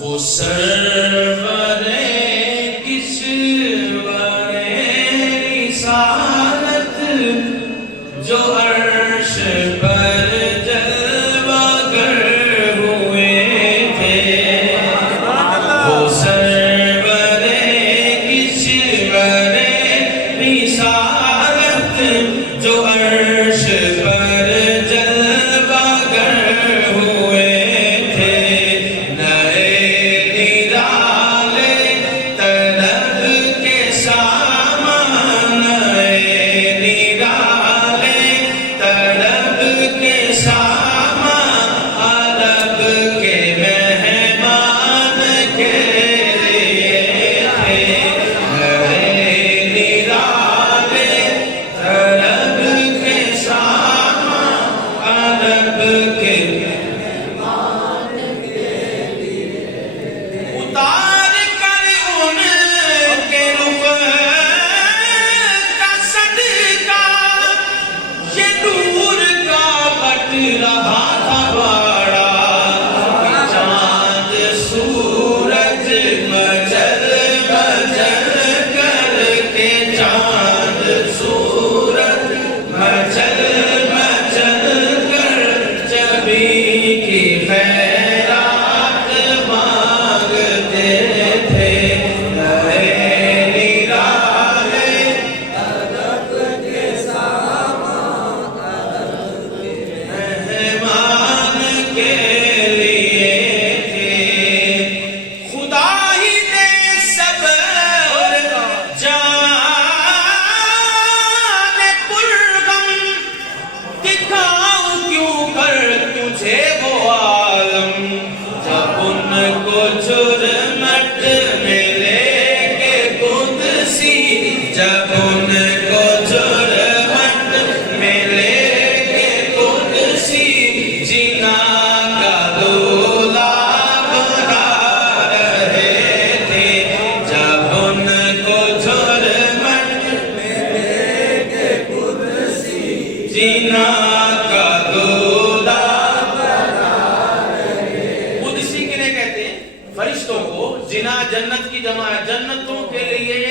وہ سرور کشور رسالت جو عرش پر جلوہ گر ہوئے تھے، وہ سرور کشور رسالت جو عرش پر جلوہ گر ہوئے تھے، فرشتوں کو جنا جنت کی جمع ہے، جنتوں کے لیے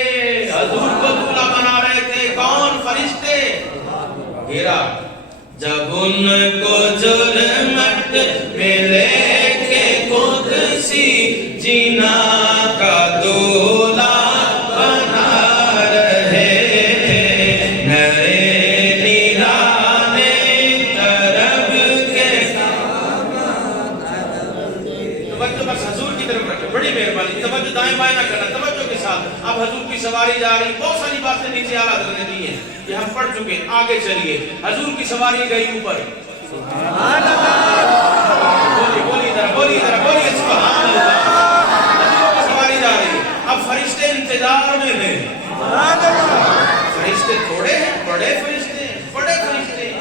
حضور کو دولہا بنا رہے تھے۔ کون؟ فرشتے۔ گھیرا جب ان کو ظلمت میں لے کے قدسی جنا کا دولہا بنا رہے تھے، نئے نیرانے طرب کے توجہ بس حضور کی طرف رکھیں، بڑی مہربانی، توجہ دائیں بائیں نہ کرنا، توجہ کے ساتھ۔ اب حضور کی سواری جا رہی، بہت ساری باتیں نیچے اعلیٰ حضرت نے دی ہیں، یہ ہم پڑھ چکے ہیں، آگے چلیے۔ حضور کی سواری گئی اوپر، سبحان اللہ، بولی ذرا، بولی سبحان اللہ۔ حضور کی سواری جا رہی، اب فرشتے انتظار میں ہیں۔ فرشتے تھوڑے ہیں، بڑے فرشتے ہیں، بڑے فرشتے ہیں۔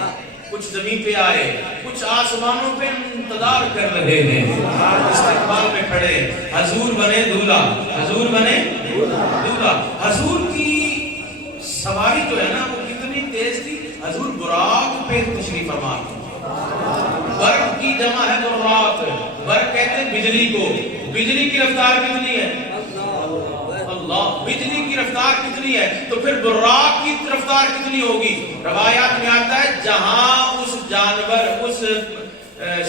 کچھ زمین پہ آئے، کچھ آسمانوں پہ انتظار کر رہے ہیں، استقبال میں کھڑے۔ حضور بنے دولہا، حضور بنے دولہا۔ حضور کی سواری جو ہے نا وہ کتنی تیز تھی، حضور براق پہ تشریف فرما تھے۔ برق کی جمع ہے براق، برق کہتے ہیں بجلی کو۔ بجلی کی رفتار کتنی ہے؟ اللہ، بجلی کی رفتار کتنی ہے تو پھر براق کی رفتار کتنی ہوگی؟ روایات میں آتا ہے جہاں اس جانور، اس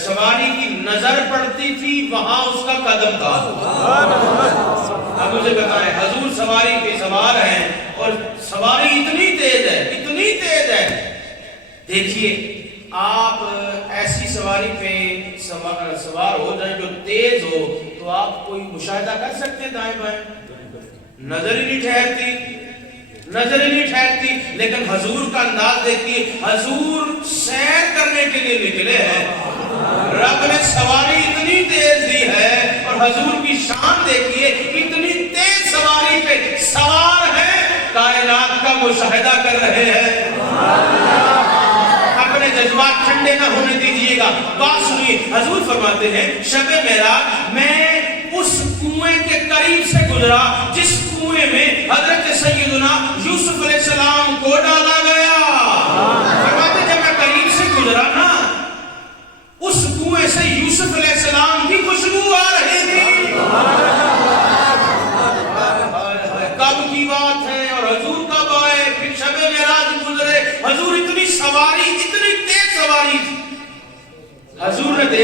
سواری کی نظر پڑتی تھی وہاں اس کا قدم تھا۔ اب مجھے بتائیں، حضور سواری پہ سوار ہیں اور سواری اتنی تیز ہے، اتنی تیز ہے۔ دیکھیے آپ ایسی سواری پہ سوار ہو جائیں جو تیز ہو تو آپ کوئی مشاہدہ کر سکتے ہیں دائیں بائیں؟ نظر ہی نہیں ٹھہرتی، نظر ہی نہیں ٹھہرتی۔ لیکن حضور کا انداز دیکھیے، حضور سیر کرنے کے لیے نکلے ہیں، رب نے سواری اتنی تیز دی ہے اور حضور کی شان دیکھیے، اتنی تیز سواری پہ سوار ہیں، کائنات کا مشاہدہ کر رہے ہیں۔ اپنے جذبات ٹھنڈے نہ ہونے دیجیے گا، بات سنیے۔ حضور فرماتے ہیں شب معراج میں اس کنویں کے قریب سے گزرا جس کنویں میں حضرت سیدنا یوسف علیہ السلام کو ڈالا گیا۔ فرماتے جب میں قریب سے گزرا نا، اس کنویں سے یوسف علیہ السلام کی خوشبو آ رہی تھی۔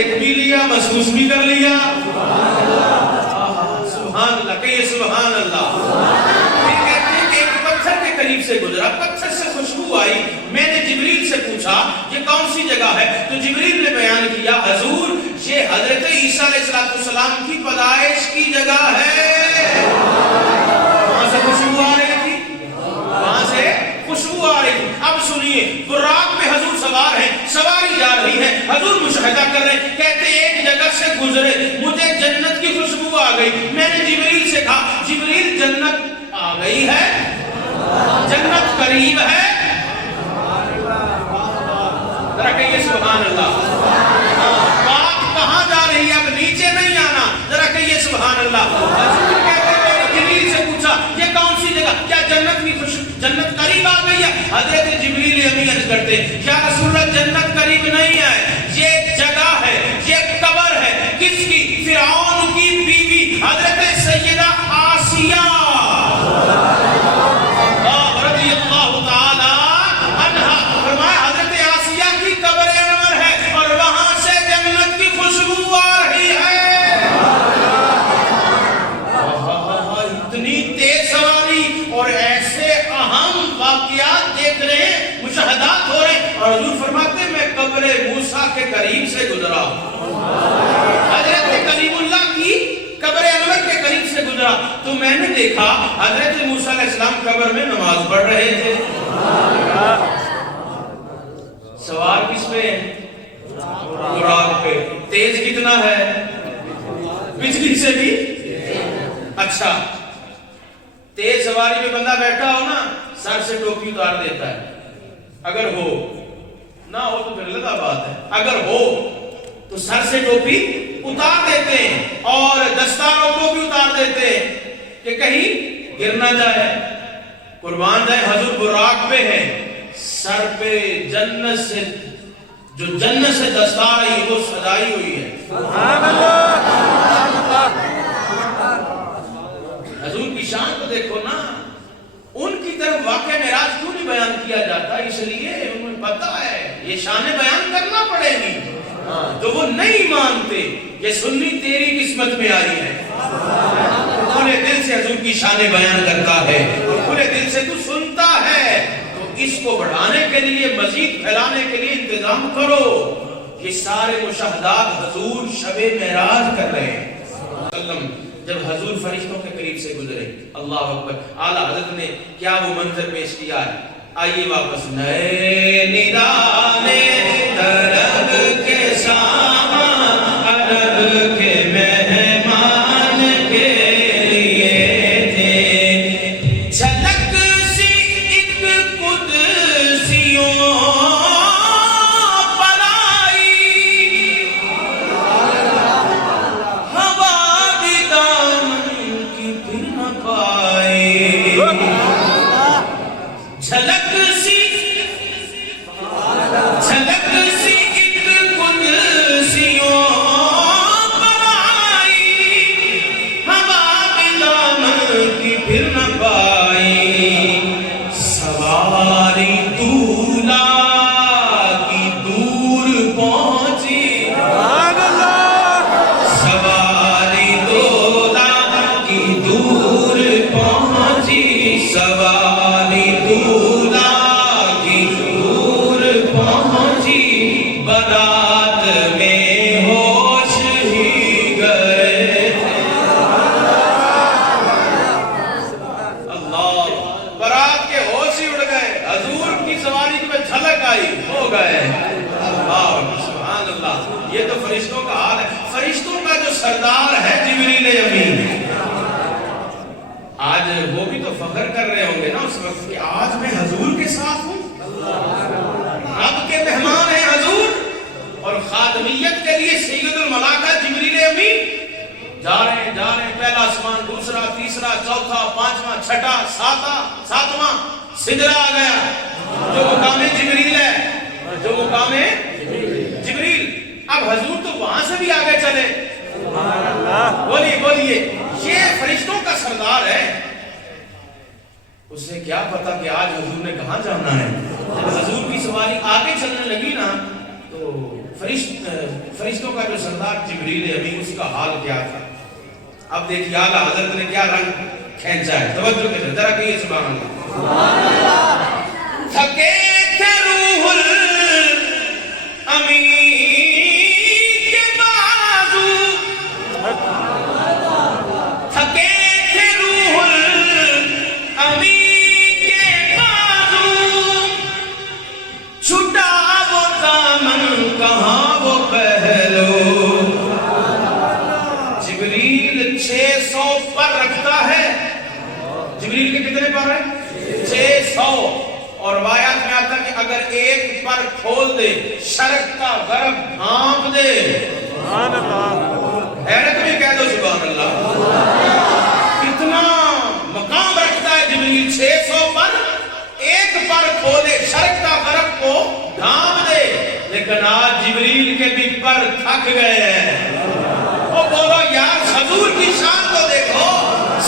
دیکھ بھی لیا، محسوس بھی کر لیا. سبحان اللہ، کہیے سبحان اللہ. یہ کہتے ہیں کہ ایک پتھر کے قریب سے گزرا، پتھر سے خوشبو آئی. میں نے جبریل سے پوچھا یہ کون سی جگہ ہے؟ تو جبریل نے بیان کیا حضور یہ حضرت عیسیٰ علیہ السلام کی پیدائش کی جگہ ہے. وہاں سے خوشبو آ رہی تھی، وہاں سے خوشبو آ رہی تھی. اب سنیے، براق میں حضور سوار ہیں، سواری جا رہی ہے، حضور مشاہدہ کر رہے ہیں. کہتے ایک جگہ سے گزرے، مجھے جنت کی خوشبو آ گئی. میں نے جبریل سے کہا جبریل جنت آ گئی ہے، جنت قریب ہے؟ ذرا کہیے سبحان اللہ. بات کہاں جا رہی ہے؟ اب نیچے نہیں آنا. ذرا کہیے سبحان اللہ. حضور کہتے ہیں میں نے جبریل سے پوچھا یہ کون سی جگہ، کیا جنت کی خوشبو، جنت قریب آ گئی ہے؟ حضرت جبریل امین عرض کرتے یا رسول اللہ جنت قریب نہیں ہے، یہ جگہ ہے، یہ قبر ہے. کس کی؟ فرعون کی بیوی حضرت سیدہ آسیہ رضی اللہ تعالی عنہا. فرمایا حضرت آسیہ کی قبر انور ہے اور وہاں سے جنت کی خوشبو آ رہی ہے. اتنی تیز سواری اور ایسے اہم واقعات دیکھ رہے ہیں، مشاہدات ہو رہے ہیں. اور حضور فرماتے ہیں میں قبر موسیٰ کے قریب سے گزرا، حضرت کلیم اللہ کی قبر انور کے قریب سے گزرا تو میں نے دیکھا حضرت موسیٰ علیہ السلام قبر میں نماز پڑھ رہے تھے. سوار کس پہ ہے؟ براق پہ. تیز کتنا ہے؟ بجلی سے بھی. اچھا تیز سواری میں بندہ بیٹھا ہو نا، سر سے ٹوپی اتار دیتا ہے. اگر ہو نہ ہو تو پھر الگ بات ہے. اگر ہو تو سر سے ٹوپی اتار دیتے ہیں اور دستاروں کو بھی اتار دیتے ہیں کہ کہیں گر نہ جائے. قربان جائے حضور براق پہ ہے، سر پہ جنت سے جو جنت سے دستار آئی وہ سجائی ہوئی ہے. سبحان اللہ. حضور کی شان کو دیکھو نا. ان کی طرف واقعہ معراج کیوں نہیں بیان کیا جاتا؟ اس لیے انہیں پتا ہے یہ شانیں بیان کرنا پڑے گی. تو وہ نہیں مانتے یہ سنی تیری قسمت میں آئی ہے. کھلے دل سے حضور کی شانیں بیان کرتا ہے اور کھلے دل سے تو سنتا ہے. تو اس کو بڑھانے کے لیے، مزید پھیلانے کے لیے انتظام کرو. یہ سارے مشاہدات حضور شب معراج کر رہے ہیں. جب حضور فرشتوں کے قریب سے گزرے، اللہ اکبر، اعلیٰ حضرت نے کیا وہ منظر پیش کیا ہے. آئیے واپس. نئے ندانے درد کے سامان عرب کے مہمان کے لیے تھے. جھلک سی ایک قدسیوں پر آئی، ہوا بھی دامن کی پھر نہ پائی. جھلک سی ایک قدسیوں پر آئی، ہوا بھی دامن کی پھر نہ پائی. سواری دولہا کی دور پہنچی، سواری دولہا کی دور پہنچی، سواری دولہا کی دور پہنچی. بارات میں ہوش ہی گئے تھے. اللہ، بارات کے ہوش ہی اڑ گئے. حضور کی سواری میں جھلک آئی، ہو گئے. اللہ سبحان اللہ. یہ تو فرشتوں کا حال ہے. فرشتوں کا جو سردار ہے جبریل امین، آج وہ بھی تو فخر کر رہے ہوں گے نا اس وقت کہ آج میں حضور کے ساتھ ہوں. رب کے مہمان ہیں حضور اور خادمیت کے لیے سید الملائکہ جبریل امین جا رہے ہیں. پہلا آسمان، دوسرا، تیسرا، چوتھا، پانچواں، چھٹا، ساتواں سدرہ آ گیا. جو مقام جبریل ہے، جو مقام جبریل. اب حضور تو وہاں سے بھی آگے چلے. بولیے یہ فرشتوں کا سردار ہے. اسے کیا پتا کہ آج حضور نے کہاں جانا ہے. جب حضور کی سواری آگے چلنے لگی نا تو فرشتوں کا جو سردار جبریل امین اس کا حال کیا تھا. اب دیکھیے اعلیٰ حضرت نے کیا رنگ کھینچا ہے. توجہ کے ذرا کہیے سبحان اللہ. تھکے تھے روح الامین کے بازو, تھکے تھے روح الامین کے بازو, چھٹا وہ دامن کہاں وہ پہلو. جبریل 600 پر رکھتا ہے. جبریل کے کتنے پر ہے؟ 600. اور روایات میں آتا کہ اگر ایک پر کھول دے شرق کا غرب ڈھانپ دے. سبحان اللہ. حیرت میں کہہ دو سبحان اللہ. کتنا مقام رکھتا ہے جبریل. 600 پر ایک پر کھولے شرق کا غرب کو ڈھانپ دے. لیکن آج جبریل کے بھی پر تھک گئے ہیں. وہ بولو یار حضور کی شان کو دیکھو.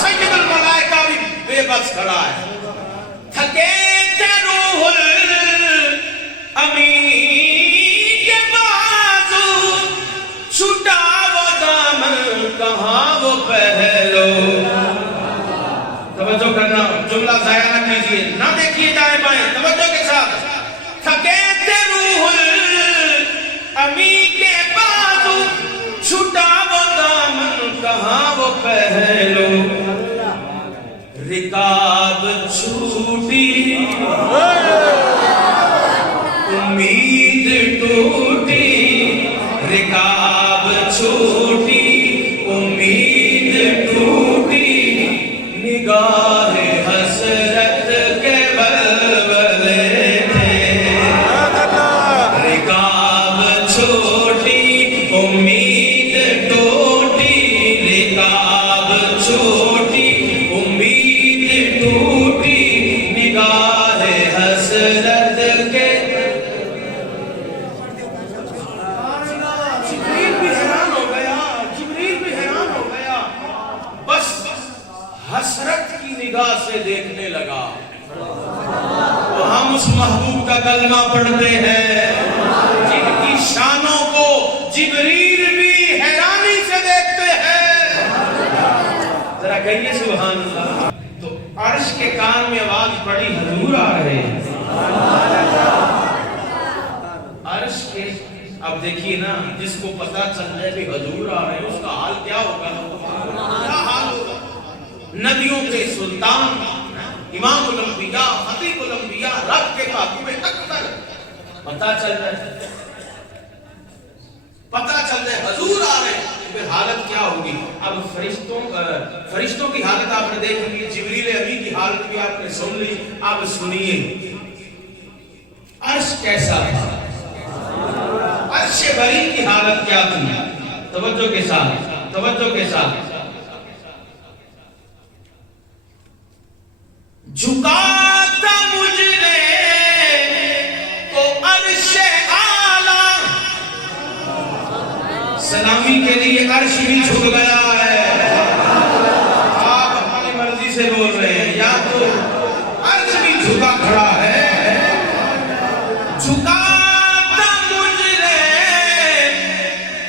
سید الملائکہ بھی بے بس کھڑا ہے. تھکے تھے روح الامین کے بازو, چھٹا وہ دامن کہاں وہ پہلو. توجہ کرنا, جملہ ضائع نہ کیجیے, نہ دیکھیے دائیں بائیں, توجہ کے ساتھ. تھکے تھے روح الامین کے بازو, چھٹا وہ دامن کہاں وہ پہلو. رکاب چھوٹی امید ٹوٹی, رکاب چھوٹی امید ٹوٹی, نگاہ حسرت کے بلبلے تھے. رکاب چھوٹی امید ٹوٹی, رکاب چھوٹی امید ٹوٹی, نگاہ حسرت کے. جبریل بھی حیران ہو گیا. جبریل بھی حیران ہو گیا. بس حسرت کی نگاہ سے دیکھنے لگا. تو ہم اس محبوب کا کلمہ پڑھتے ہیں جن کی شانوں کو جبریل بھی حیرانی سے دیکھتے ہیں. ذرا کہیے سبحان اللہ. تو عرش کے کان میں آواز پڑی حضور آ رہے ہیں. عرش کے, اب دیکھیے نا, جس کو پتا چل جائے کہ حضور آ رہے ہیں اس کا حال کیا ہوگا. کیا حال ہوگا. نبیوں کے سلطان, امام الانبیاء, خطیب الانبیاء, رب کے محبوب اکبر, پتا چل جائے حضور آ رہے ہیں, پھر حالت کیا ہوگی. اب فرشتوں کی حالت آپ نے دیکھ لی, جبریل امین کی حالت بھی آپ نے سن لی. اب سنیے عرش کیسا تھا, عرش بری کی حالت کیا تھی. توجہ کے ساتھ, توجہ کے ساتھ. جھکاتا مجھے تو عرش اعلیٰ, سلامی کے لیے عرش بھی جھک گیا ہے. آپ اپنی مرضی سے بول رہے ہیں, یا تو عرش بھی جھکا کھڑا ہے. جھکاتا مجھے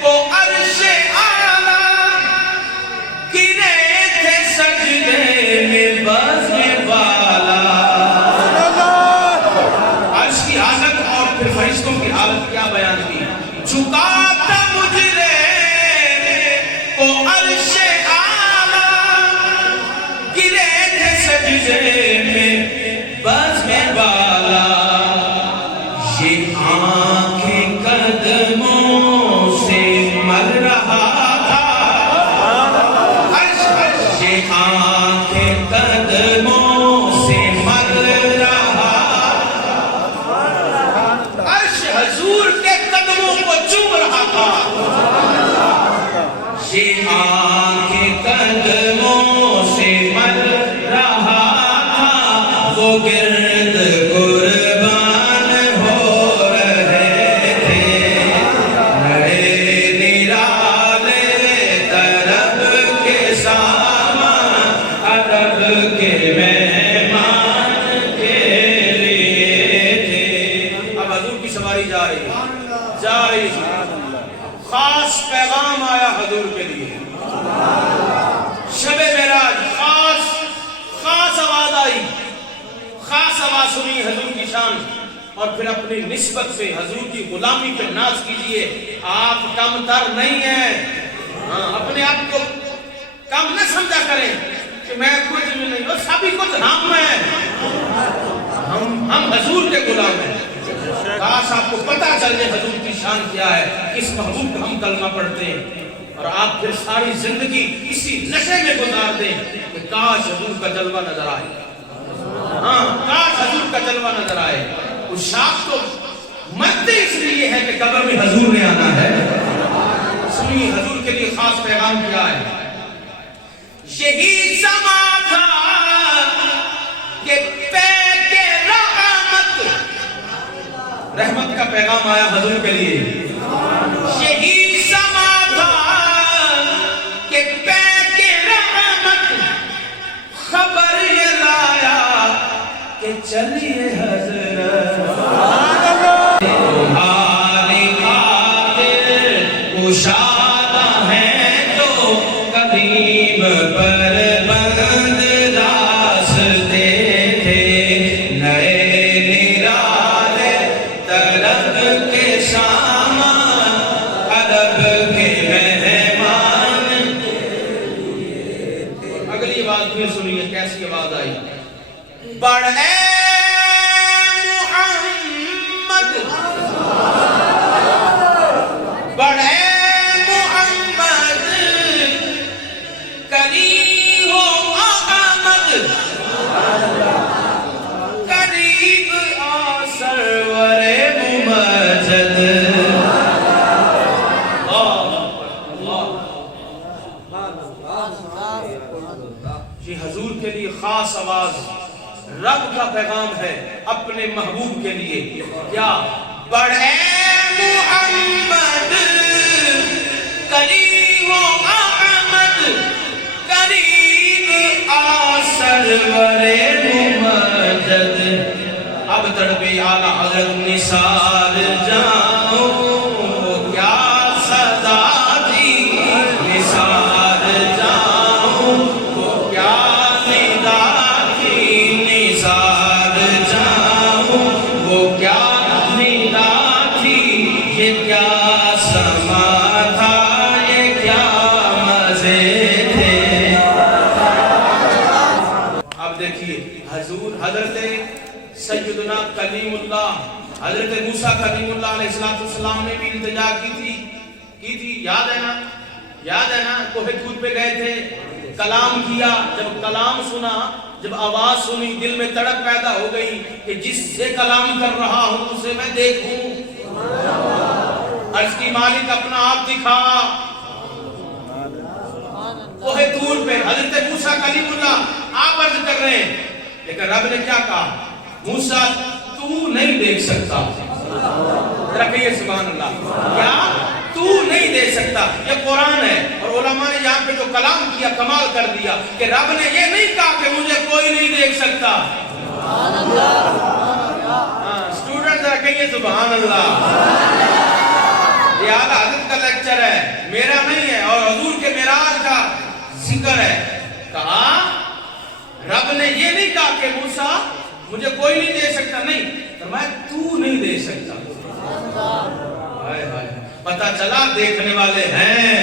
تو عرش اعلیٰ, گرے تھے سجدے میں بس میں والا. عرش کی حالت اور پھر فرشتوں کی حالت کیا بیان کی. جھکاتا مجھے تو عرش اعلیٰ, گرے تھے سجدے میں بس میں والا. یہ آنکھیں قدموں سے مر رہا تھا. یہ آنکھیں قدموں سے مر رہا. عرش حضور کے قدموں کو چوم رہا تھا. یہ آنکھیں قدموں سے مر رہا تھا. وہ گرد قربان ہو رہے تھے. نئے نرالے طرب کے سامان, ادب کے مہمان کے لیے تھے. اب حضور کی سواری جا رہی ہے. اور پھر اپنی نسبت سے حضور کی غلامی پہ ناز کیجئے. آپ کم تر نہیں ہیں. اپنے آپ کو کم نہ سمجھا کریں کہ میں کچھ بھی نہیں ہوں, سبھی کچھ ہم ہیں. ہم حضور کے غلام ہیں. کاش آپ کو پتہ چل جائے حضور کی شان کیا ہے, کس محبوب کا ہم کلمہ پڑھتے ہیں, اور آپ پھر ساری زندگی اسی نشے میں گزار دیں کہ کاش حضور کا جلوہ نظر آئے. کاش حضور کا جلوہ نظر آئے. اس شاخ تو مرتے اس لیے ہے کہ قبر میں حضور نے آنا ہے. سنیے حضور کے لیے خاص پیغام کیا ہے. یہی سما تھا کہ رحمت کا پیغام آیا حضور کے لیے. یہی سما تھا کہ پیک رحمت خبر یہ لایا کہ چلیے حضرت تمہاری خاطر کشادہ ہے جو قریب پر بند راستے تھے. سنیے کیسی آواز آئی. بڑھے محمد, بڑھے محمد, قریب ہو آمد, قریب آ سرور ممجد. یہ حضور کے لیے خاص آواز رب کا پیغام ہے اپنے محبوب کے لیے. کیا بڑھے محمد, قریب آمد, قریب آ سرور ممجد. اب تڑپے اعلیٰ حضرت نثار جاؤں, کیا صدا تھی نثار جاؤں, کیا ندا تھی نثار جاؤں, وہ کیا ندا تھی, یہ کیا سما تھا, یہ کیا مزے تھے. اب دیکھیے حضور حضرت سیدنا کلیم اللہ حضرت موسیٰ کلیم اللہ علیہ السلام نے بھی التجا کی تھی. یاد ہے نا, یاد ہے نا, کوہ طور پہ گئے تھے, کلام کیا. جب کلام سنا, جب آواز سنی, دل میں تڑپ پیدا ہو گئی کہ جس سے کلام کر رہا ہوں اسے میں دیکھوں. عرض کی مالک اپنا آپ دکھا. کوہ طور پہ حضرت موسیٰ کلیم اللہ آپ عرض کر رہے ہیں, لیکن رب نے کیا کہا, موسیٰ تو نہیں دیکھ سکتا. رکھئیے سبحان اللہ. کیا تو نہیں دیکھ سکتا, یہ قرآن ہے. اور علماء نے یہاں پہ جو کلام کیا کمال کر دیا کہ رب نے یہ نہیں کہا کہ مجھے کوئی نہیں دیکھ سکتا. اسٹوڈنٹ رکھئیے سبحان اللہ. یہ اعلیٰ حضرت کا لیکچر ہے, میرا نہیں ہے, اور حضور کے معراج کا ذکر ہے. کہا رب نے یہ نہیں کہا کہ موسیٰ مجھے کوئی نہیں دے سکتا, نہیں, فرمایا تو نہیں دے سکتا. پتہ چلا دیکھنے والے ہیں.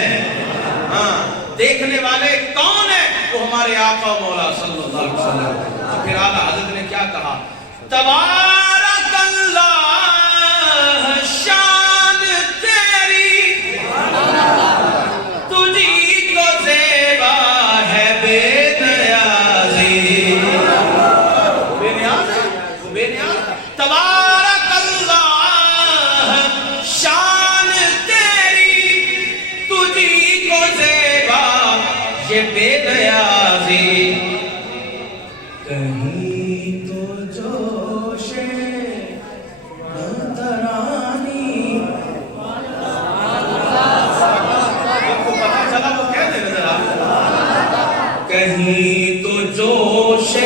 دیکھنے والے کون ہیں, وہ ہمارے آقا مولا صلی اللہ علیہ وسلم. پھر اعلیٰ حضرت نے کیا کہا, تبارک اللہ شان تیری, تجھی کو زیبا ہے بے نیازی. بے نیاز ہے, بے نیاز. تبارک اللہ شان تیری, تجھی کو زیبا یہ بے نیازی. کہیں تو جوش ترانی, آپ کو پتہ چلا وہ کہہ دے ذرا, کہیں تو جوش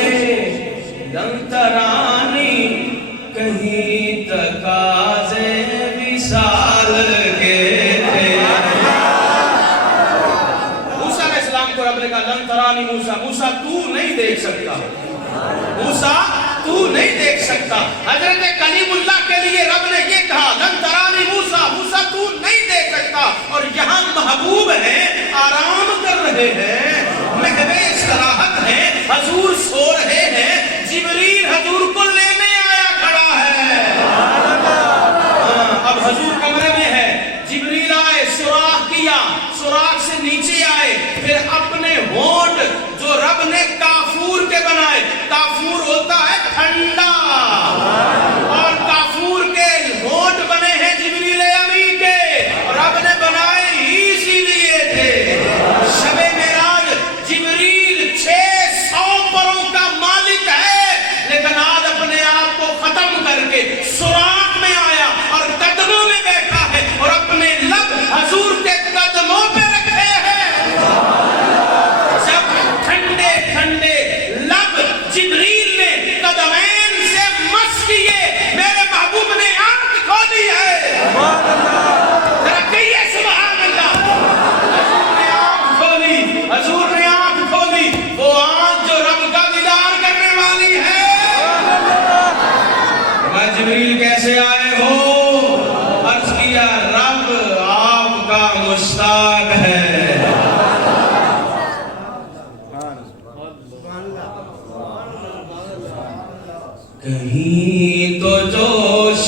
ترانی, کہیں تقاضے وصال کے تھے. موسیٰ علیہ السلام کو رب نے کہا لن ترانی موسیٰ, موسیٰ تو نہیں دیکھ سکتا, موسیٰ تو نہیں دیکھ سکتا. حضرت کلیم اللہ کے لیے رب نے یہ کہا لن ترانی موسیٰ، موسیٰ تو نہیں دیکھ سکتا. اور یہاں محبوب ہیں آرام کر رہے ہیں، محو استراحت ہے، حضور سو رہے ہیں، جبریل حضور کو لینے آیا کھڑا ہے. اب حضور کمرے میں ہے، جبریل آئے، سوراخ کیا، سوراخ سے نیچے آئے، پھر اپنے ہونٹ جو رب نے کافور کے بنائے، کافور ہوتا ہے ٹھنڈا، اور کافور کے ہونٹ بنے ہیں جبریل امی کے، رب نے بنائے ہی اسی لیے تھے. شب معراج جبریل 600 پروں کا مالک ہے، لیکن آج اپنے آپ کو ختم کر کے سوراخ میں آیا اور قدموں میں بیٹھا ہے اور اپنے لب حضور کے قدموں پہ رکھے ہیں. جب ٹھنڈے ٹھنڈے لب جبریل نے قدمین سے مس کیے، میرے محبوب نے آنکھ کھولی ہے. ذرا کہیے سبحان اللہ. حضور نے آنکھ کھولی، حضور نے آنکھ کھولی، وہ آنکھ جو رب کا دیدار کرنے والی ہے. میں جبریل کیسے آئے ہو؟ عرض کیا رب آپ کا مشتاق ہے. کہیں تو جوش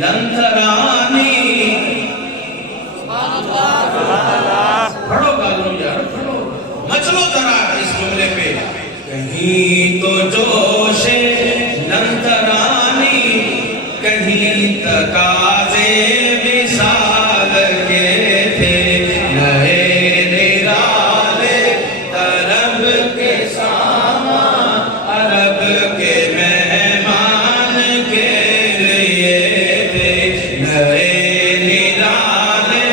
لنترانی، پڑھو گالوں یار پڑھو، مچلو ذرا اس جملے پہ. کہیں تو جوش لنترانی، کہیں تقاضے مثال کے تھے، نئے نرالے طلب کے سامان، عرب کے مہمان کے لیے تھے. نئے نرالے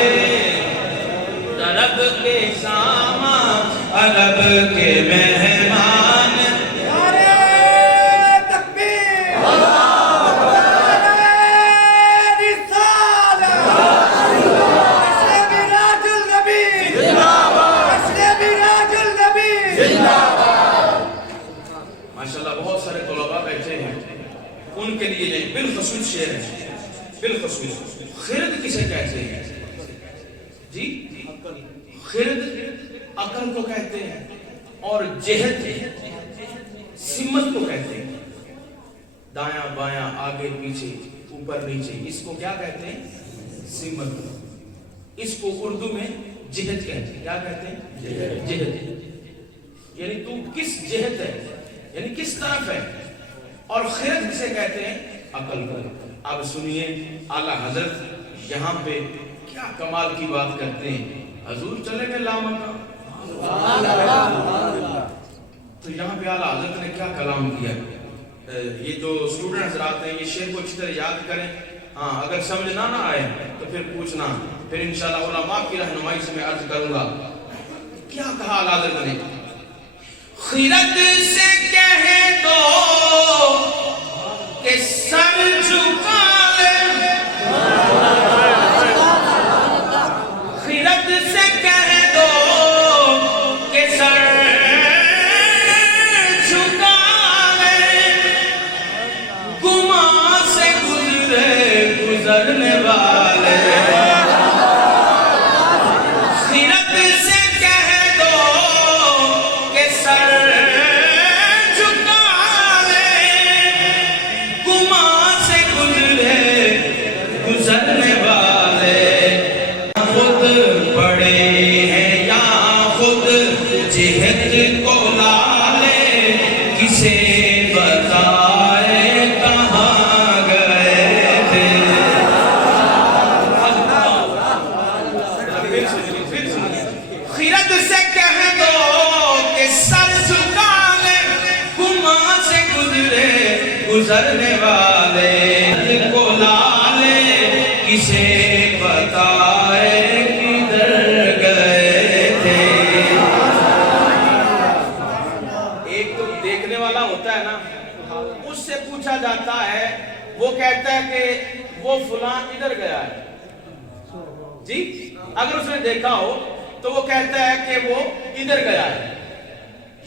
طلب کے سامان، عرب کے مہمان. ماشاءاللہ بہت سارے طلباء بیٹھے ہیں، ان کے لیے یہ بالخصوص شعر ہے. بالخصوص خرد کسے کہتے ہیں جی؟ خرد عقل کو کہتے ہیں، اور جہت سمت کو کہتے ہیں. دایاں بایاں آگے پیچھے اوپر نیچے، اس کو کیا کہتے ہیں؟ سمت. اس کو اردو میں جہت کہتے ہیں. کیا کہتے ہیں؟ جہت. یعنی تو کس جہت ہے، یعنی کس طرف ہے. اور خرد کسے کہتے ہیں؟ عقل کو. اب سنیے اعلیٰ حضرت یہاں پہ کیا کمال کی بات کرتے ہیں. حضور چلے گئے لامکان، تو یہاں پہ اعلیٰ حضرت نے کیا کلام کیا. یہ جو اسٹوڈنٹ حضرات ہیں یہ شعر کو اچھی طرح یاد کریں. ہاں اگر سمجھنا نہ آئے تو پھر پوچھنا، پھر انشاءاللہ علماء کی رہنمائی سے میں عرض کروں گا. کیا کہا اعلیٰ حضرت نے؟ خرد سے کہہ دو کہ سر جھکا لے، خرد سے کہہ دو کہ سر جھکا لے، گماں سے گزرے گزرنے والے. خرد سے کہہ دو کہ سر گزرنے والے. خود بڑے ہیں یا خود جہت کو لالے، کسے بتائے کہاں گئے تھے. خرد سے کہہ دو کہ سر جھکا لے، گماں سے گزرے گزرنے والے. کو کسے بتائے کدھر گئے تھے. ایک تو دیکھنے والا ہوتا ہے نا، اس سے پوچھا جاتا ہے، وہ کہتا ہے کہ وہ فلاں ادھر گیا ہے جی. اگر اس نے دیکھا ہو تو وہ کہتا ہے کہ وہ ادھر گیا ہے،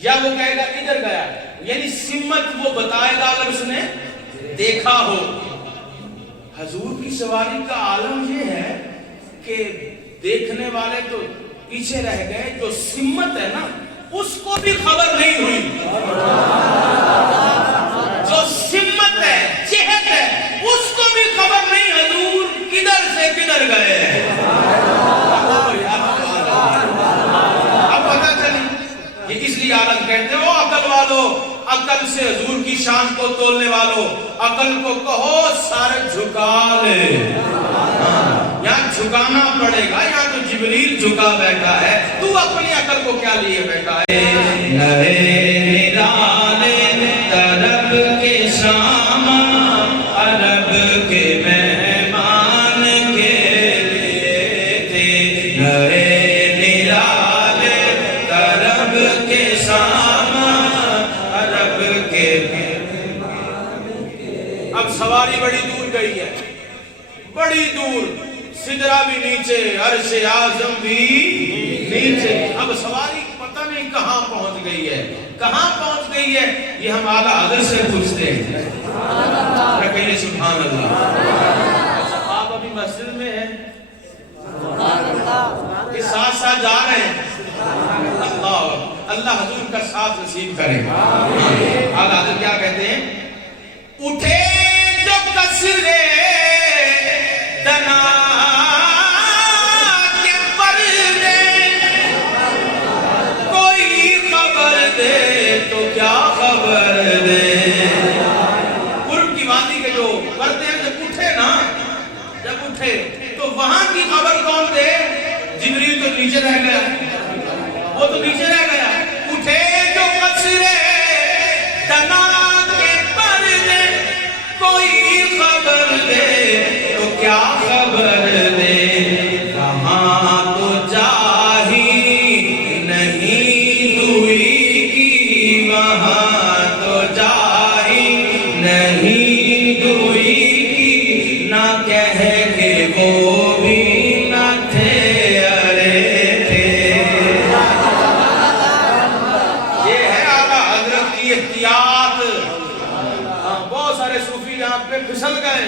یا وہ کہے گا ادھر گیا ہے. یعنی سمت وہ بتائے گا اگر اس نے دیکھا ہو. حضور کی سواری کا عالم یہ ہے کہ دیکھنے والے تو پیچھے رہ گئے، جو سمت ہے نا اس کو بھی خبر نہیں ہوئی. جو سمت ہے، چہت ہے، اس کو بھی خبر نہیں حضور کدھر سے کدھر گئے ہیں. اب پتہ چلی. یہ اس لیے عالم کہتے ہیں او عقل والو، عقل سے حضور کی شان کو تولنے والو، عقل کو کہو سارے جھکا لے. یہاں جھکانا پڑے گا، یہاں تو جبریل جھکا بیٹھا ہے، تو اپنی عقل کو کیا لیے بیٹھا ہے. نئے نرالے طرب کے شام عرب کے مہمان کے لیے تھے. نئے نرالے طرب کے شام عرب کے. اب سواری بڑی دور گئی ہے، بڑی دور، سدرہ بھی نیچے، عرش اعظم بھی نیچے. اب سواری پتہ نہیں کہاں پہنچ گئی ہے، کہاں پہنچ گئی ہے. یہ ہم اعلیٰ حضرت سے پوچھتے ہیں. کہیے سبحان اللہ. آپ ابھی مسجد میں ہیں، یہ ساتھ ساتھ جا رہے ہیں. اللہ حضور کا ساتھ نصیب کرے. اعلیٰ حضرت کیا کہتے ہیں؟ اٹھے جو کسرے دنا کے پردے، کوئی خبر دے تو کیا خبر دے. قرب کی وادی کے جو پردے ہیں جب اٹھے نا، جب اٹھے تو وہاں کی خبر کون دے؟ جبریل تو نیچے رہ گیا، وہ تو نیچے رہ گیا. اٹھے جو کسرے دنا کے پردے، کوئی خبر دے تو کیا خبر دے. کہاں تو جاہی نہیں دوئی کی، وہاں تو جاہی نہیں دوئی کی. نہ کہہ کے وہ بھی نہ تھے ارے تھے. یہ ہے اعلیٰ حضرت کی احتیاط. بہت سارے صوفی یہاں پہ پھسل گئے.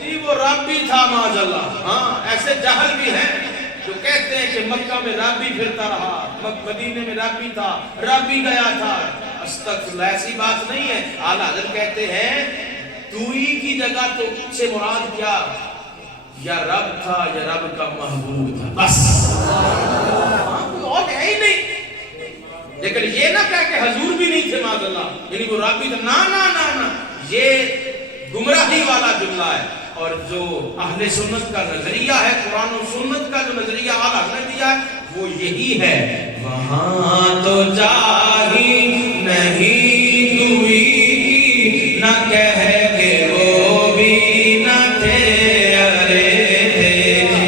جی وہ رب بھی تھا معاذ اللہ. ہاں ایسے جہل بھی ہیں جو کہتے ہیں کہ مکہ میں رب بھی پھرتا رہا، مدینے میں رب بھی تھا، رب بھی گیا تھا. استغفراللہ، ایسی بات نہیں ہے. اعلیٰ حضرت کہتے ہیں دوئی کی جگہ تو سے مراد کیا؟ یا رب تھا یا رب کا محبوب تھا، بس. کوئی اور ہے ہی نہیں. لیکن یہ نہ کہہ کہ حضور بھی نہیں تھے معاذ اللہ، یعنی وہ رب بھی تھا. نا نا نا نا، یہ گمراہی والا جملہ ہے. اور جو اہل سنت کا نظریہ ہے، قرآن و سنت کا جو نظریہ اعلیٰ نے دیا ہے وہ یہی ہے. وہاں تو جاہی نہیں دوئی کی، نہ کہہ کے وہ بھی نہ تھے ارے تھے.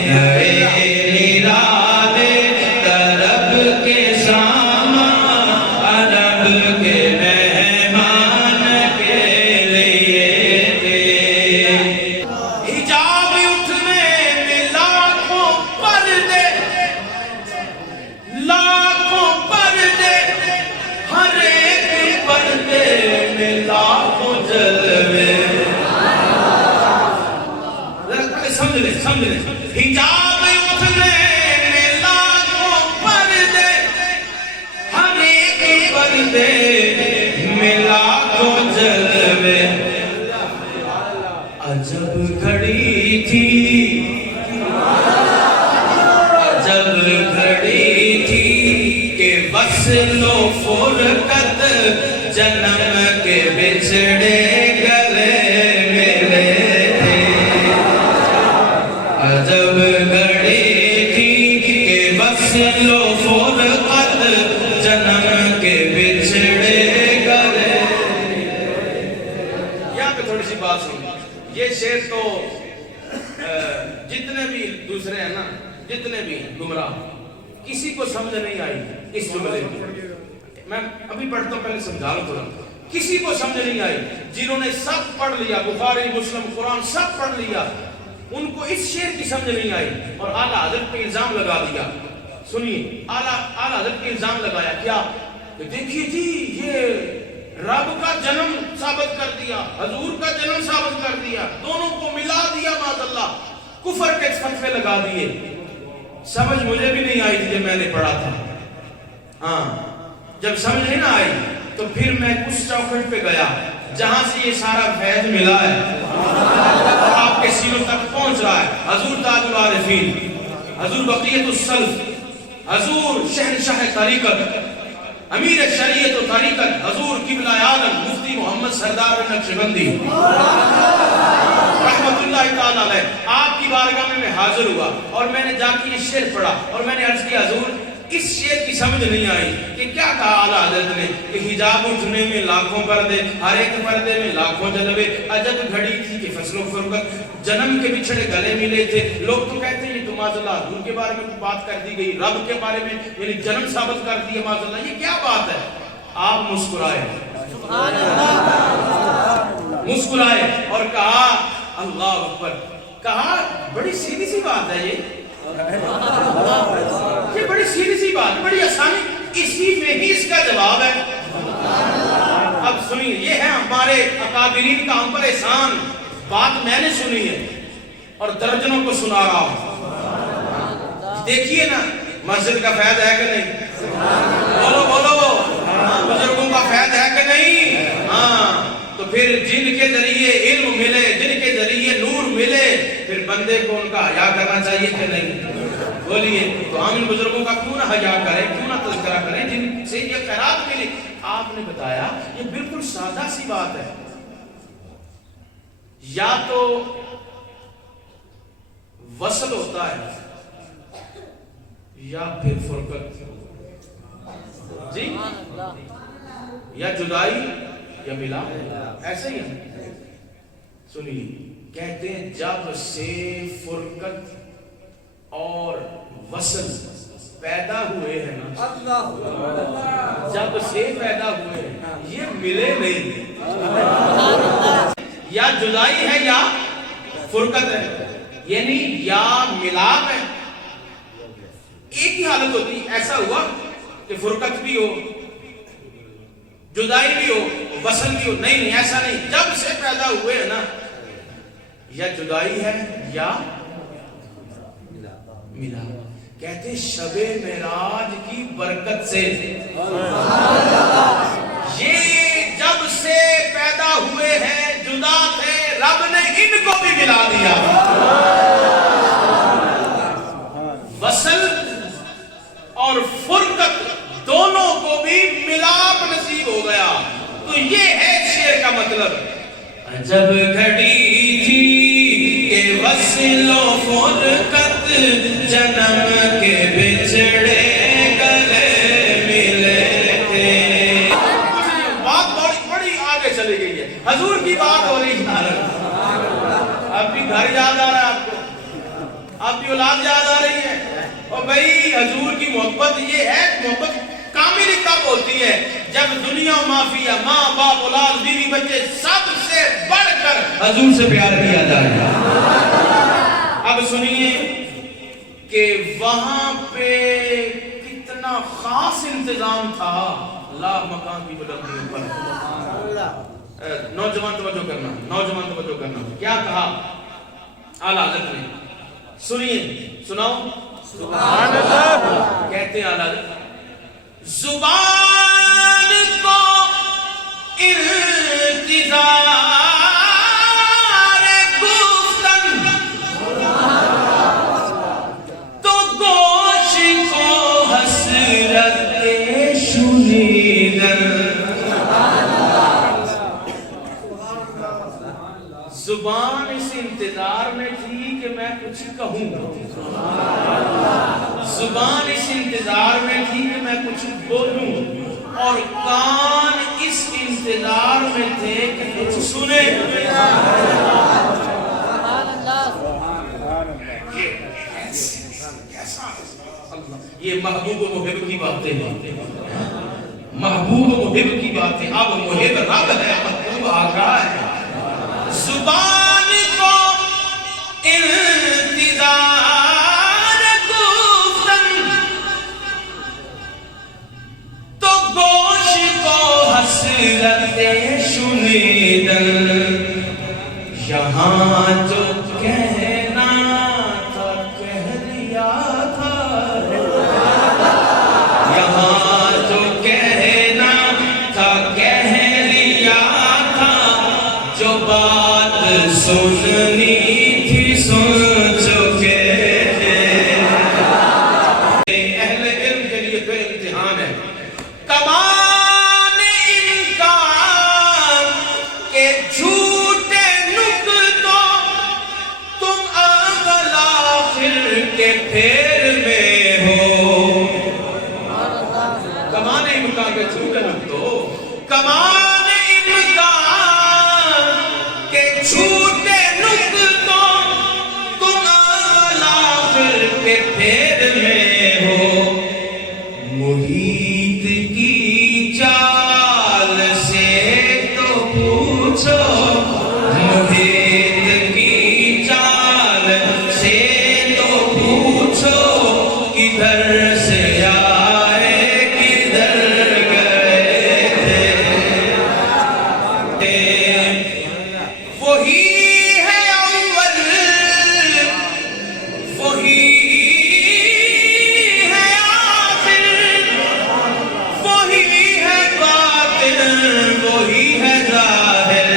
نئے نرالے طرب کے شام عرب کے مہمان کے لیے تھے. حجاب اٹھنے میں لاکھوں پردے، لاکھوں پردے، ہر ایک پردے میں لاکھوں جلوے. سمجھ لیں سمجھ لیں. حجاب اٹھنے میں لاکھوں پردے، ہر ایک پردے میں لاکھوں جلوے. عجب گھڑی تھی، عجب گھڑی تھی کہ وصل و فرقت جنم کے بچھڑے گلے ملے تھے. عجب گھڑی تھی کہ وصل و فرقت جنم کے بچھڑے گلے. یہاں پہ تھوڑی سی بات سنیں. یہ شعر تو جتنے بھی دوسرے ہیں نا، جتنے بھی گمراہ، کسی کو سمجھ نہیں آئی اس جملے کی. میں ابھی پڑھتا ہوں، پہلے سمجھا لوں تھوڑا. کسی کو سمجھ نہیں آئی. جنہوں نے سب پڑھ لیا، بخاری مسلم قرآن سب پڑھ لیا، ان کو اس شعر کی سمجھ نہیں آئی اور اعلیٰ حضرت پہ الزام لگا دیا. سنیے، اعلیٰ حضرت پہ الزام لگایا کیا کہ دیکھیے جی یہ رب کا جنم ثابت کر دیا، حضور کا جنم ثابت کر دیا، دونوں کو ملا دیا معاذ اللہ، کفر کے فتوے لگا دیے. سمجھ مجھے بھی نہیں آئی تھی جب میں نے پڑھا تھا. ہاں جب سمجھ نہیں نہ آئی تو پھر میں اس چوکھٹ پہ گیا جہاں سے یہ سارا فیض ملا ہے اور آپ کے سینوں تک پہنچ رہا ہے. حضور تاج العارفین، حضور بقیت السلف، حضور شہنشاہ طریقت، امیر شریعت و طریقت، حضور قبلہ عالم مفتی محمد سردار نقشبندی رحمت اللہ تعالی علیہ، آپ کی بارگاہ میں حاضر ہوا اور میں نے جا کے یہ شعر پڑھا اور میں نے عرض کیا حضور اس شعر کی سمجھ نہیں آئی کہ کیا کہا اعلیٰ حضرت نے کہ حجاب اٹھنے میں لاکھوں پردے، ہر ایک پردے میں لاکھوں جلوے، عجب گھڑی تھی کہ فصل و فرقت، جنم کے بچھڑے گلے ملے تھے. لوگ تو کہتے ہیں یہ تو معاذ اللہ حضور کے بارے میں بات کر دی گئی، رب کے بارے میں یعنی جنم ثابت کر دیا معاذ اللہ، یہ کیا بات ہے؟ آپ مسکرائے، مسکرائے اور کہا اللہ اکبر، کہا بڑی سیدھی سی بات ہے یہ بڑی سیدھی سی بات، بڑی آسانی، اسی میں ہی اس کا جواب ہے. اب سنیے، یہ ہے ہمارے اکابرین کا ہم پر احسان. بات میں نے سنی ہے اور درجنوں کو سنا رہا ہوں. دیکھیے نا مسجد کا فیض ہے کہ نہیں؟ بولو بولو، بزرگوں کا فیض ہے کہ نہیں؟ ہاں تو پھر جن کے ذریعے علم ملے، جن کے ذریعے نور ملے، پھر بندے کو ان کا حیا کرنا چاہیے کہ نہیں؟ بولیے. تو ہم ان بزرگوں کا کیوں نہ حیا کریں، کیوں نہ تذکرہ کریں جن سے یہ خیرات ملی. آپ نے بتایا یہ بالکل سادہ سی بات ہے، یا تو وصل ہوتا ہے یا پھر فرقت، جی یا جدائی یا ملا، ایسے ہی ہے. سنیے، کہتے ہیں جب سے فرقت اور وصل پیدا ہوئے ہیں نا، جب سے پیدا ہوئے ہیں یہ ملے نہیں، یا جدائی ہے یا فرقت ہے، یعنی یا ملاپ ہے. ایک ہی حالت ہوتی، ایسا ہوا کہ فرقت بھی ہو، جدائی بھی ہو، وصل بھی ہو. نہیں نہیں، ایسا نہیں. جب سے پیدا ہوئے ہیں نا، یا جدائی ہے یا ملا. کہتے شب معراج کی برکت سے یہ جب سے پیدا ہوئے ہیں، جدا تھے، رب نے ان کو بھی ملا دیا. وصل اور فرقت دونوں کو بھی ملاپ نصیب ہو گیا. تو یہ ہے شعر کا مطلب. جب گھڑی تھی کہ وصل و فرقت جنم کے بچھڑے گلے ملے تھے. بات بڑی آگے چلی گئی ہے، حضور کی بات ہو رہی ہے. اب بھی گھر یاد آ رہا ہے آپ کو، اب بھی اولاد یاد آ رہی ہے. اور بھائی حضور کی محبت یہ ہے، محبت کامل تب ہوتی ہے جب دنیا مافیا، ماں باپ اولاد بیوی بچے سب سے بڑھ کر حضور سے پیار کیا جائے. اب سنیے کہ وہاں پہ کتنا خاص انتظام تھا. اللہ مقام کی بلندیوں پر. نوجوان توجہ کرنا، نوجوان توجہ کرنا. کیا کہا اعلیٰ حضرت نے؟ سنیے، سناؤ. سبحان اللہ. کہتے ہیں اعلیٰ حضرت زبان کو انتظار گفتن تو گوش کو حسرت شنیدن. زبان اس انتظار میں تھی کہ میں کچھ کہوں، زبان اس انتظار میں تھی کہ میں کچھ بولوں، اور کان اس انتظار میں تھے کہ کچھ سنے. یہ محبوب و محب کی باتیں ہیں، محبوب و محب کی باتیں. اب محب رب ہے، محبوب آقا ہے. زبان کو انتظار گفتن تو گوش کو حسرت خصلتیں شنیدن یہاں جو کہنا تھا کہہ لیا تھا یہاں جو کہنا تھا کہہ لیا تھا جو بات سننی تھی سن چکے اہل علم کے لیے پھر امتحان ہے کمان امکان کے جھوٹے نکتوں تم اول آخر کے پھیر میں ہو کمان امکان کے جھوٹے نکتوں کمان امکان کے جھوٹے نکتوں تم اول آخر کے پھیر میں ہو محیط کی چال سے تو پوچھو محیط کی چال سے تو پوچھو کدھر سے آئے کدھر گئے تھے وہی ہے اول وہی وہی ہے ظاہر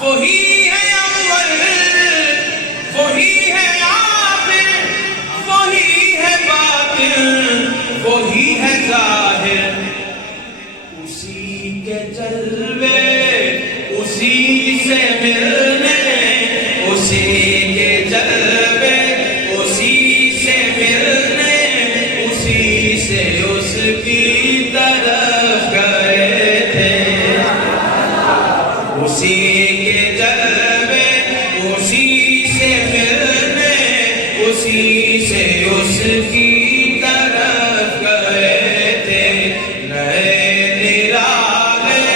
وہی ہے اول وہی ہے آخر وہی ہے باطن وہی ہے ظاہر اسی کے جلوے اسی سے ملنے اسی کے جلوے اسی سے ملنے اسی سے اس کی طرف گئے تھے اسی کے جلوے اسی سے ملنے اسی سے اس کی طرف گئے تھے نئے نرالے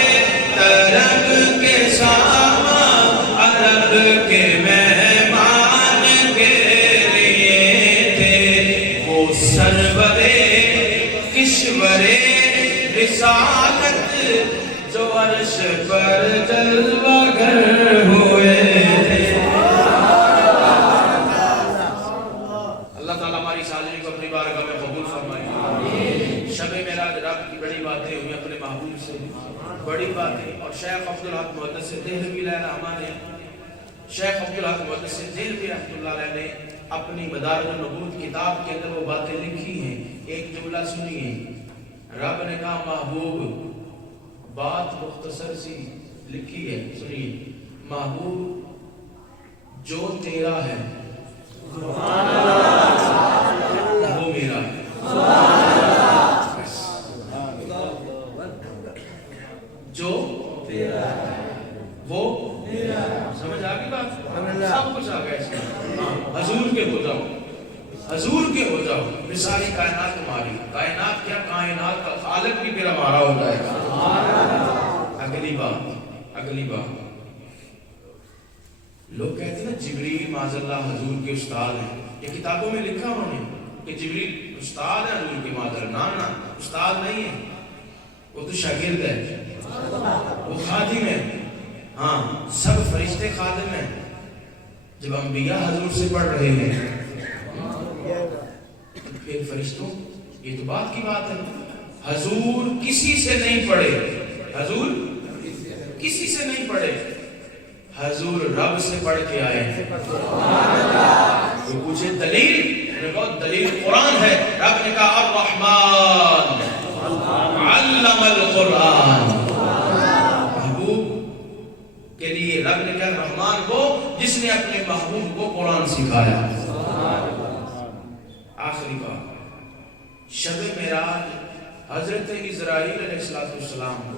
طرب کے سامان عرب کے مہمان کے لیے تھے وہ سرورے کشورے رسالت جو عرش پر جلوہ گر ہوئے تھے اللہ تعالیٰ ہماری سالری کو اپنی بارگاہ میں قبول فرمائے شب معراج رب کی بڑی باتیں ہوئی اپنے محبوب سے بڑی باتیں اور شیخ عبدالحق محدث دہلوی علیہ الرحمٰن نے شیخ عبدالحق محدث دہلوی رحمۃ اللہ علیہ نے اپنی مدارج النبوت کتاب کے اندر وہ باتیں لکھی ہیں ایک جملہ سنیے رب نے کہا محبوب بات مختصر سی لکھی ہے سنیے محبوب جو تیرا ہے وہ میرا ہے جو تیرا ہے وہ سمجھ آ گئی بات سب کچھ آ گیا اس میں حضور کے ہو جاؤ حضور کے ہو جاؤ ساری کائنات تمہاری کائنات کیا کائنات کا خالق بھی پھر ہمارا ہو جائے گا اگلی بات لوگ کہتے ہیں جبریل معاذ اللہ حضور کے استاد ہیں یہ کتابوں میں لکھا انہوں نے کہ جبریل استاد ہے حضور کے معاذ اللہ نا استاد نہیں ہے وہ تو شاگرد ہے وہ خادم ہے ہاں سب فرشتے خادم ہیں جب انبیاء حضور سے پڑھ رہے ہیں پھر فرشتوں یہ تو بات کی بات ہے حضور کسی سے نہیں پڑھے حضور کسی سے نہیں پڑھے حضور رب سے پڑھ کے آئے ہیں وہ پوچھے دلیل قرآن ہے رب نے کہا الرحمن علم القرآن محبوب کے لیے رب نے کہا رحمان وہ جس نے اپنے محبوب کو قرآن سکھایا آخری بات شب معراج حضرت اسرائیل علیہ السلام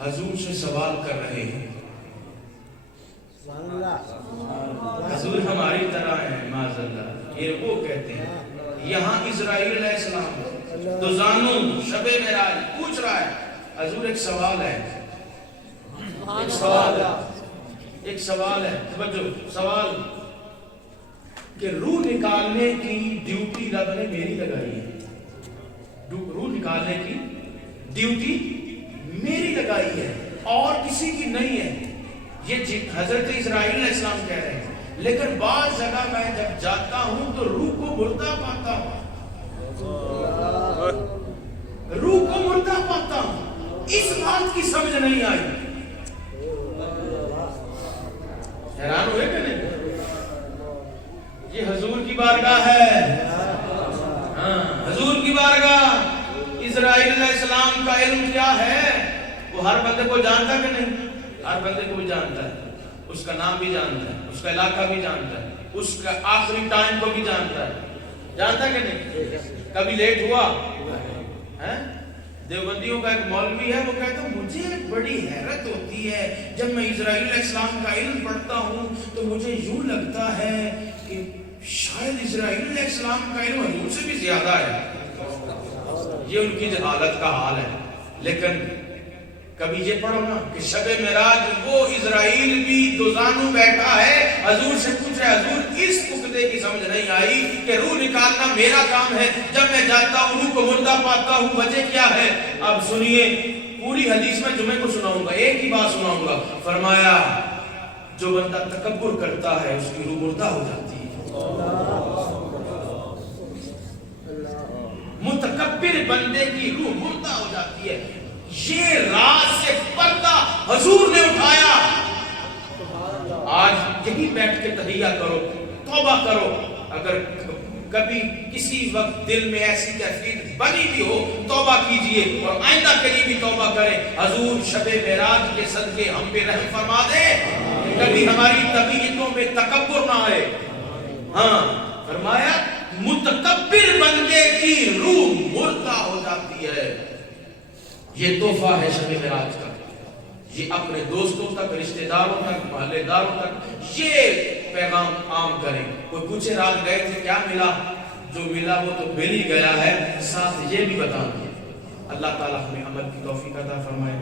حضور سے سوال کر رہے ہیں حضور ہماری طرح ہیں معاذ اللہ یہ وہ کہتے ہیں یہاں اسرائیل علیہ السلام تو زانو شب معراج پوچھ رہا ہے حضور ایک سوال ہے ایک سوال ہے توجہ سوال کہ روح نکالنے کی ڈیوٹی رب نے میری لگائی ہے روح نکالنے کی ڈیوٹی میری لگائی ہے اور کسی کی نہیں ہے. یہ حضرت اسرائیل علیہ السلام کہہ رہے ہیں. لیکن بعض جگہ میں جب جاتا ہوں تو روح کو مردہ پاتا ہوں, روح کو مردہ پاتا ہوں. اس بات کی سمجھ نہیں آئی. حیران ہوئے کہ نہیں؟ یہ حضور کی بارگاہ ہے. ہاں, حضور کی بارگاہ. اسرائیل علیہ السلام کا علم کیا ہے وہ ہر بندے کو جانتا کہ نہیں؟ ہر بندے کو بھی جانتا ہے. اس کا نام بھی جانتا ہے, اس کا علاقہ بھی جانتا ہے, اس کا آخری ٹائم کو بھی جانتا ہے. جانتا کہ نہیں؟ کبھی لیٹ ہوا ہے؟ دیوبندیوں کا ایک مولوی ہے, وہ کہتا ہے مجھے بڑی حیرت ہوتی ہے جب میں اسرائیل علیہ السلام کا علم پڑھتا ہوں تو مجھے یوں لگتا ہے کہ شاید اسرائیل علیہ السلام کا علم حضور سے بھی زیادہ ہے. یہ ان کی جہالت کا حال ہے. لیکن کبھی یہ پڑھو نا کہ شب معراج وہ اسرائیل بھی دوزانو بیٹھا ہے, حضور سے پوچھ رہے حضور اس عقدے کی سمجھ نہیں آئی کہ روح نکالنا میرا کام ہے, جب میں جاتا ہوں روح کو مردہ پاتا ہوں, وجہ کیا ہے؟ اب سنیے پوری حدیث میں جمعے کو سناؤں گا, ایک ہی بات سناؤں گا. فرمایا جو بندہ تکبر کرتا ہے اس کی روح مردہ ہو جاتی ہے. متکبر بندے کی روح مردہ ہو جاتی ہے. یہ راز سے پردہ حضور نے اٹھایا. آج یہی بیٹھ کے تحیہ کرو, توبہ کرو. اگر کبھی کسی وقت دل میں ایسی کیفیت بنی بھی ہو توبہ کیجئے اور آئندہ کے لیے بھی توبہ کریں. حضور شب معراج کے صدقے ہم پہ رحم فرما دے, کبھی ہماری طبیعتوں میں تکبر نہ آئے. ہاں, فرمایا متکبر بندے کی روح مردہ ہو جاتی ہے. یہ تحفہ ہے شب معراج کا. یہ اپنے دوستوں تک, رشتہ داروں تک, محلے داروں تک یہ پیغام عام کریں. کوئی پوچھے رات گئے تھے کیا ملا؟ جو ملا وہ تو مل ہی گیا ہے, ساتھ یہ بھی بتا دیں. اللہ تعالیٰ ہمیں عمل کی توفیق عطا فرمائے.